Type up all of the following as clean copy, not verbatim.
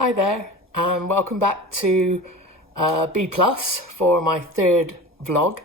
Hi there, and welcome back to B Plus for my third vlog.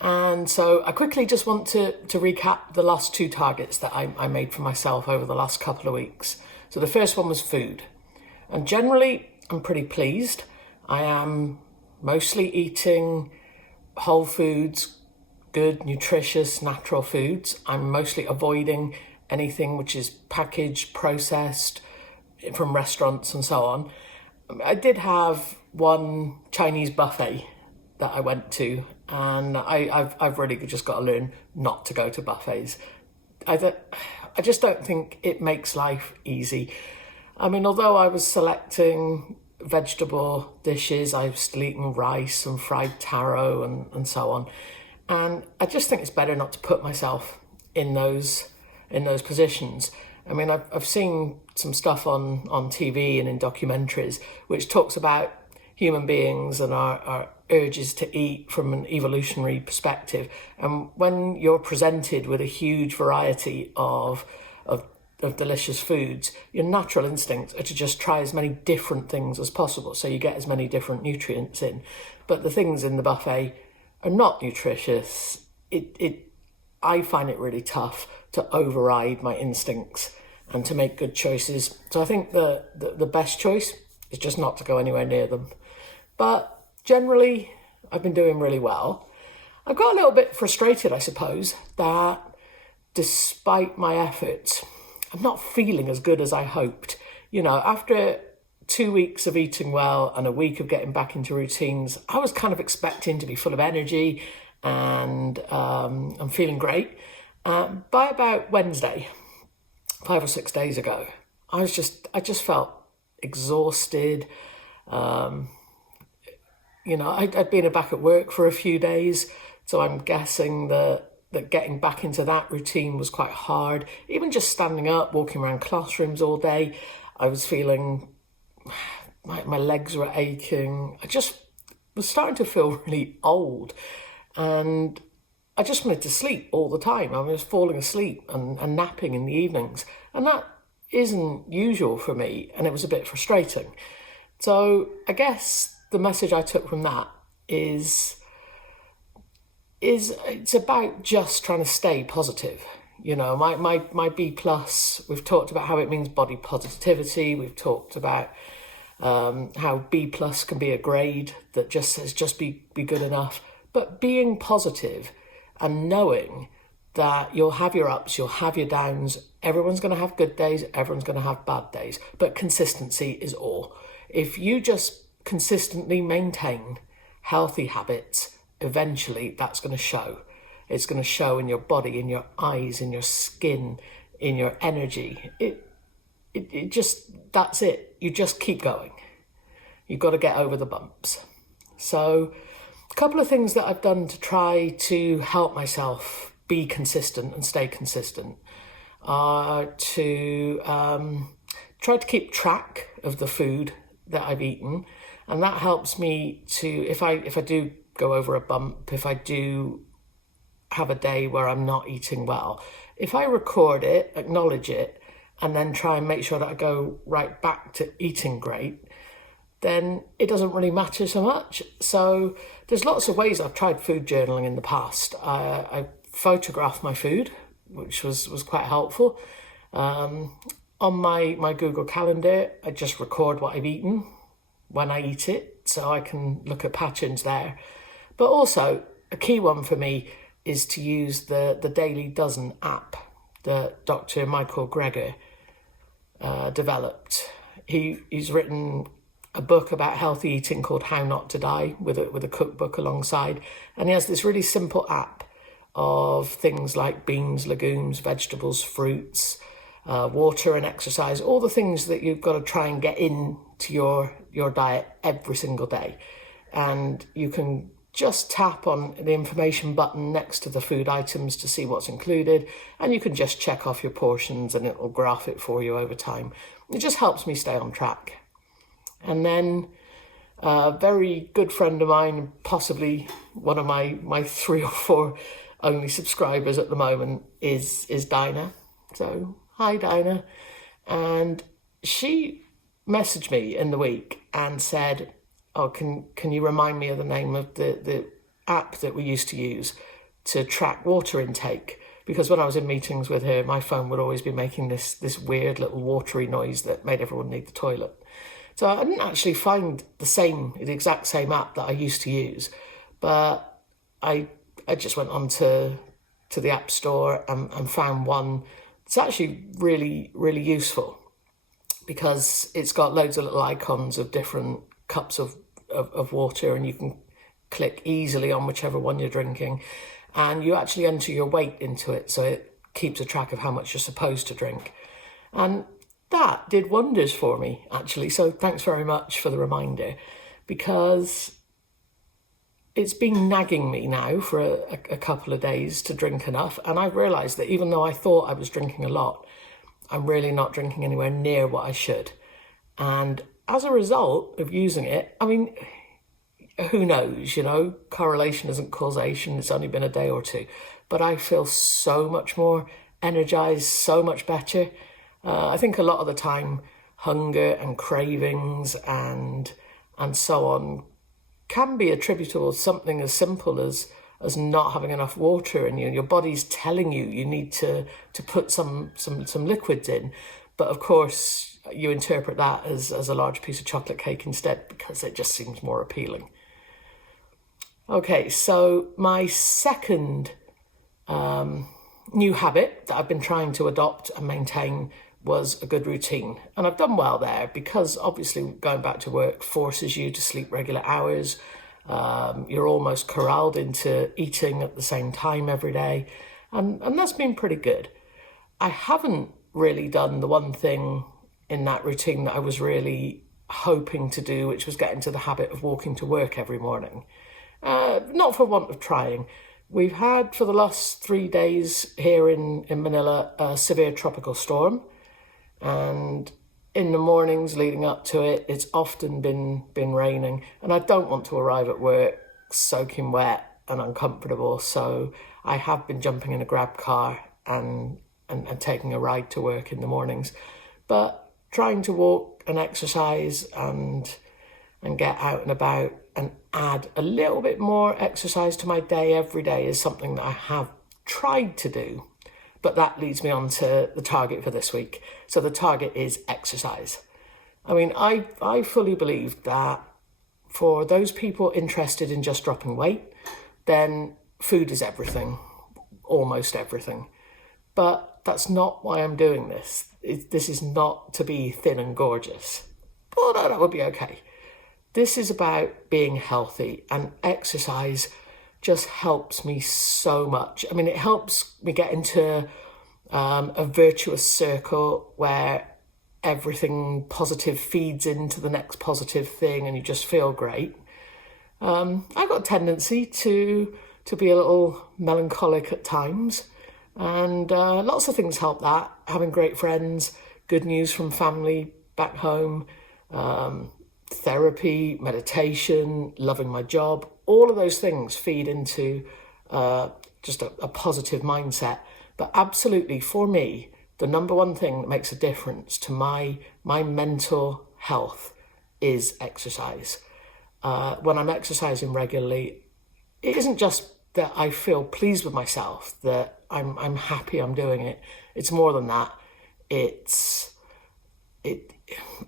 And so I quickly just want to recap the last two targets that I made for myself over the last couple of weeks. So the first one was food. And generally, I'm pretty pleased. I am mostly eating whole foods, good, nutritious, natural foods. I'm mostly avoiding anything which is packaged, processed, from restaurants and so on. I did have one Chinese buffet that I went to, and I've really just got to learn not to go to buffets. I just don't think it makes life easy. I mean, although I was selecting vegetable dishes, I was still eating rice and fried taro and so on. And I just think it's better not to put myself in those positions. I mean, I've seen some stuff on TV and in documentaries which talks about human beings and our urges to eat from an evolutionary perspective. And when you're presented with a huge variety of delicious foods, your natural instincts are to just try as many different things as possible so you get as many different nutrients in. But the things in the buffet are not nutritious. I find it really tough to override my instincts and to make good choices. So I think the best choice is just not to go anywhere near them. But generally, I've been doing really well. I got a little bit frustrated, I suppose, that despite my efforts, I'm not feeling as good as I hoped. You know, after 2 weeks of eating well and a week of getting back into routines, I was kind of expecting to be full of energy and I'm feeling great. By about Wednesday, 5 or 6 days ago, I just felt exhausted. I'd been back at work for a few days, so I'm guessing that getting back into that routine was quite hard. Even just standing up, walking around classrooms all day, I was feeling my legs were aching. I just was starting to feel really old, and I just wanted to sleep all the time. I was falling asleep and napping in the evenings. And that isn't usual for me, and it was a bit frustrating. So I guess the message I took from that is it's about just trying to stay positive. You know, my B plus, we've talked about how it means body positivity. We've talked about how B plus can be a grade that just says just be good enough. But being positive and knowing that you'll have your ups, you'll have your downs, everyone's going to have good days, everyone's going to have bad days, but consistency is all. If you just consistently maintain healthy habits, eventually that's going to show. It's going to show in your body, in your eyes, in your skin, in your energy. It just, that's it. You just keep going. You've got to get over the bumps. So a couple of things that I've done to try to help myself be consistent and stay consistent are to try to keep track of the food that I've eaten. And that helps me to, if I do go over a bump, if I do have a day where I'm not eating well, if I record it, acknowledge it, and then try and make sure that I go right back to eating great, then it doesn't really matter so much. So there's lots of ways I've tried food journaling in the past. I photographed my food, which was quite helpful. On my Google Calendar, I just record what I've eaten when I eat it, so I can look at patterns there. But also, a key one for me is to use the Daily Dozen app that Dr. Michael Greger developed. He's written a book about healthy eating called How Not to Die with a cookbook alongside. And he has this really simple app of things like beans, legumes, vegetables, fruits, water and exercise, all the things that you've got to try and get into your diet every single day. And you can just tap on the information button next to the food items to see what's included, and you can just check off your portions and it will graph it for you over time. It just helps me stay on track. And then a very good friend of mine, possibly one of my 3 or 4 only subscribers at the moment, is Dinah. So hi Dinah. And she messaged me in the week and said, oh, can you remind me of the name of the app that we used to use to track water intake? Because when I was in meetings with her, my phone would always be making this weird little watery noise that made everyone need the toilet. So I didn't actually find the exact same app that I used to use, but I just went on to the App Store and found one that's actually really, really useful, because it's got loads of little icons of different cups of water, and you can click easily on whichever one you're drinking, and you actually enter your weight into it, so it keeps a track of how much you're supposed to drink. And that did wonders for me, actually, so thanks very much for the reminder, because it's been nagging me now for a couple of days to drink enough, and I've realised that even though I thought I was drinking a lot, I'm really not drinking anywhere near what I should. And as a result of using it, I mean, who knows, correlation isn't causation, it's only been a day or two, but I feel so much more energized, so much better. I think a lot of the time, hunger and cravings and so on can be attributable to something as simple as not having enough water, and your body's telling you need to put some liquids in. But of course, you interpret that as a large piece of chocolate cake instead, because it just seems more appealing. Okay, so my second new habit that I've been trying to adopt and maintain was a good routine. And I've done well there, because obviously going back to work forces you to sleep regular hours. You're almost corralled into eating at the same time every day. And that's been pretty good. I haven't really done the one thing in that routine that I was really hoping to do, which was get into the habit of walking to work every morning. Not for want of trying. We've had, for the last 3 days here in Manila, a severe tropical storm. And in the mornings leading up to it, it's often been raining. And I don't want to arrive at work soaking wet and uncomfortable. So I have been jumping in a grab car and taking a ride to work in the mornings. But trying to walk and exercise and get out and about and add a little bit more exercise to my day every day is something that I have tried to do. But that leads me on to the target for this week. So the target is exercise. I mean, I fully believe that for those people interested in just dropping weight, then food is everything, almost everything. But that's not why I'm doing this. This is not to be thin and gorgeous. But that would be okay. This is about being healthy, and exercise just helps me so much. I mean, it helps me get into a virtuous circle where everything positive feeds into the next positive thing and you just feel great. I've got a tendency to be a little melancholic at times, and lots of things help that. Having great friends, good news from family back home, therapy, meditation, loving my job, all of those things feed into just a positive mindset. But absolutely, for me, the number one thing that makes a difference to my mental health is exercise. When I'm exercising regularly, it isn't just that I feel pleased with myself, that I'm happy I'm doing it. It's more than that.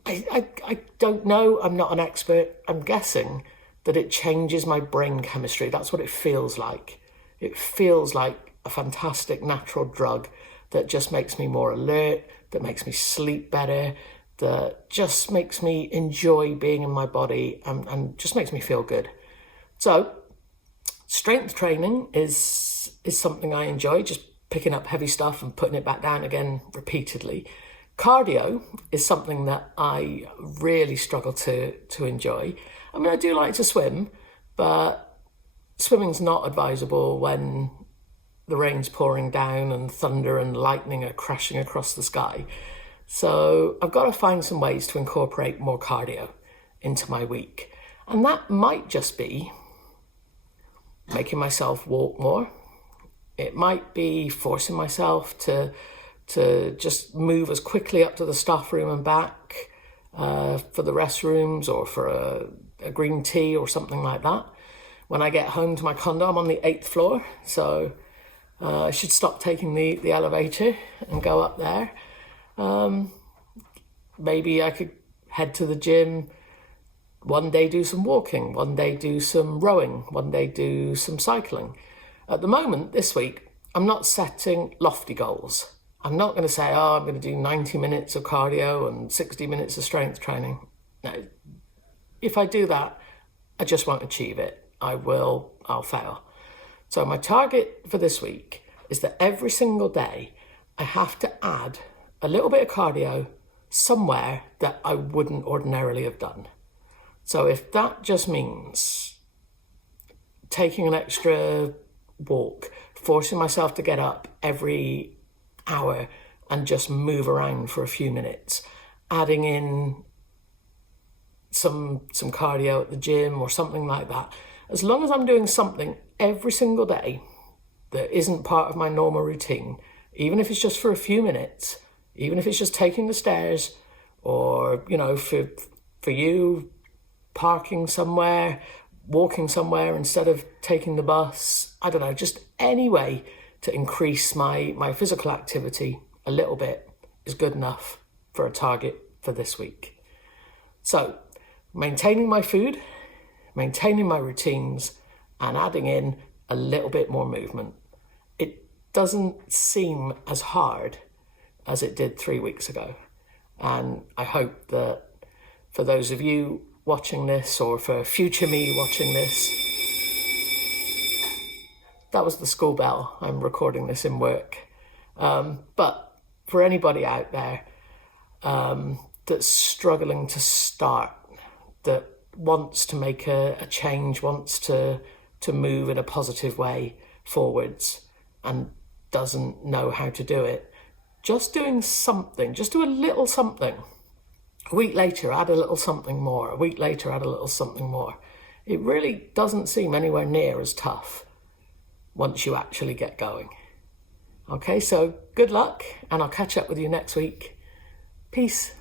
I don't know, I'm not an expert. I'm guessing that it changes my brain chemistry. That's what it feels like. It feels like a fantastic natural drug that just makes me more alert, that makes me sleep better, that just makes me enjoy being in my body and just makes me feel good. So strength training is something I enjoy, just picking up heavy stuff and putting it back down again repeatedly. Cardio is something that I really struggle to enjoy. I mean, I do like to swim, but swimming's not advisable when the rain's pouring down and thunder and lightning are crashing across the sky. So I've got to find some ways to incorporate more cardio into my week. And that might just be making myself walk more. It might be forcing myself to just move as quickly up to the staff room and back for the restrooms or for a green tea or something like that. When I get home to my condo, I'm on the 8th floor, so I should stop taking the elevator and go up there. Maybe I could head to the gym, one day do some walking, one day do some rowing, one day do some cycling. At the moment, this week, I'm not setting lofty goals. I'm not going to say, I'm going to do 90 minutes of cardio and 60 minutes of strength training. No, if I do that, I just won't achieve it. I'll fail. So my target for this week is that every single day I have to add a little bit of cardio somewhere that I wouldn't ordinarily have done. So if that just means taking an extra walk, forcing myself to get up every hour and just move around for a few minutes, adding in some cardio at the gym or something like that, as long as I'm doing something every single day that isn't part of my normal routine, even if it's just for a few minutes, even if it's just taking the stairs, or, for you, parking somewhere, walking somewhere instead of taking the bus, I don't know, just any way to increase my physical activity a little bit is good enough for a target for this week. So, maintaining my food, maintaining my routines, and adding in a little bit more movement. It doesn't seem as hard as it did 3 weeks ago. And I hope that for those of you watching this, or for future me watching this, that was the school bell. I'm recording this in work. But for anybody out there that's struggling to start, that wants to make a change, wants to move in a positive way forwards and doesn't know how to do it, just doing something, just do a little something. A week later, add a little something more. A week later, add a little something more. It really doesn't seem anywhere near as tough once you actually get going. Okay, so good luck, and I'll catch up with you next week. Peace.